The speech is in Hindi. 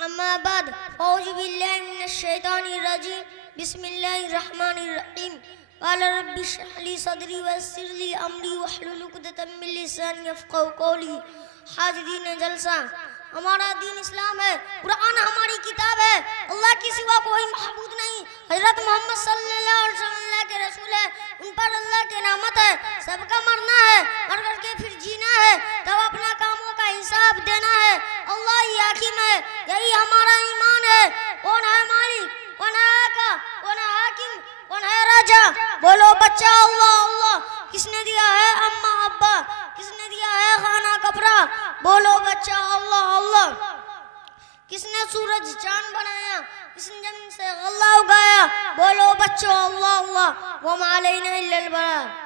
अम्मा बाद औज़ु बिल्लाहि मिनश शैतानिर रजीम बिस्मिल्लाहिर रहमानिर रहीम क़ाला रब्बि इश्रह ली सदरी वयस्सिर ली अमरी वहलुल उक़दतम मिन लिसानी यफ़क़हू क़ौली। हाज़रीन जलसा, हमारा दीन इस्लाम है, कुरान हमारी किताब है, अल्लाह के सिवा कोई महबूद नहीं, हज़रत मोहम्मद सल्लल्लाहु अलैहि वसल्लम अल्लाह के रसूल है, उन पर अल्लाह की नेमत है। सबका मरना है, मर करके फिर जीना है, तब अपना कामों का हिसाब देना है। अल्लाह ही हाकिम है, यही हमारा ईमान है। कौन है मालिक, कौन है आका, कौन है हाकिम, कौन है राजा? बोलो बच्चा अल्लाह अल्लाह। किसने दिया है अम्मा अब्बा, किसने दिया है खाना कपड़ा? बोलो बच्चा अल्लाह अल्लाह। किसने सूरज चांद बनाया, किसने जमीन से गल्ला उगाया? बोलो बच्चों अल्लाह अल्लाह। वमा अलैना इल्लल बलाग।